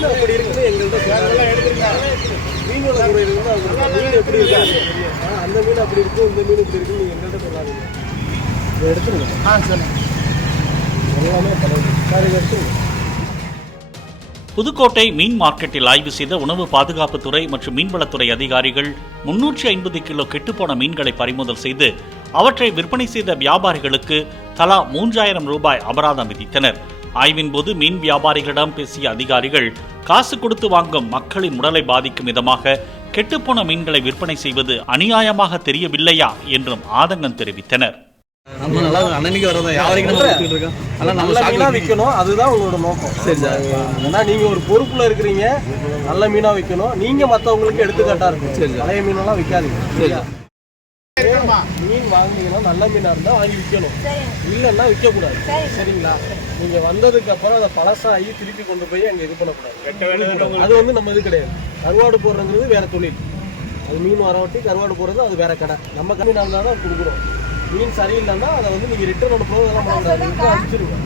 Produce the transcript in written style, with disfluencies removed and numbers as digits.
மீன் அப்படி இருக்குன்னு எங்கள்கிட்ட மீனோட குறை இருக்குன்னா மீன் எப்படி இருக்கு அந்த மீன் அப்படி இருக்கும் இந்த மீன் இப்படி இருக்குன்னு நீங்கள் எங்கள்கிட்ட சொல்லாதீங்க. இதை எடுத்துருங்க. சொல்லுங்கள். எல்லாமே பரவாயில்ல சார், இதை எடுத்துருங்க. புதுக்கோட்டை மீன் மார்க்கெட்டில் ஆய்வு செய்த உணவு பாதுகாப்புத்துறை மற்றும் மீன்வளத்துறை அதிகாரிகள் 350 கிலோ கெட்டுப்போன மீன்களை பறிமுதல் செய்து அவற்றை விற்பனை செய்த வியாபாரிகளுக்கு தலா 3000 ரூபாய் அபராதம் விதித்தனர். ஆய்வின் போது மீன் வியாபாரிகளிடம் பேசிய அதிகாரிகள் காசு கொடுத்து வாங்கும் மக்களின் உடலை பாதிக்கும் விதமாக கெட்டுப்போன மீன்களை விற்பனை செய்வது அநியாயமாக தெரியவில்லையா என்றும் ஆதங்கம் தெரிவித்தனர். விற்கணும், அதுதான் உங்களோட நோக்கம். சரி சார், ஏன்னா நீங்க ஒரு பொறுப்புல இருக்கிறீங்க, நல்ல மீனா விற்கணும், நீங்க மற்றவங்களுக்கு எடுத்துக்காட்டா இருக்கும். சரி, பழைய மீனெல்லாம் விற்காதீங்க. சரியா? மீன் வாங்கினீங்கன்னா நல்ல மீனா இருந்தா வாங்கி விற்கணும், இல்லைன்னா விற்கக்கூடாது. சரிங்களா? நீங்க வந்ததுக்கு அப்புறம் அதை பழசாகி திருப்பி கொண்டு போய் அங்க இது பண்ணக்கூடாது. அது வந்து நம்ம இது கிடையாது. கருவாடு போடுறதுங்கிறது வேற தொழில். அது மீன் வரவட்டி கருவாடு போடுறது அது வேற கடை. நம்ம மீனா இருந்தால் தான் கொடுக்குறோம். மீன் சரியில்லைன்னா அதை வந்து நீங்கள் ரிட்டர்ன் அனுப்புறது அதெல்லாம் பண்ணக்கூடாது, அனுப்பிச்சிருவோம்.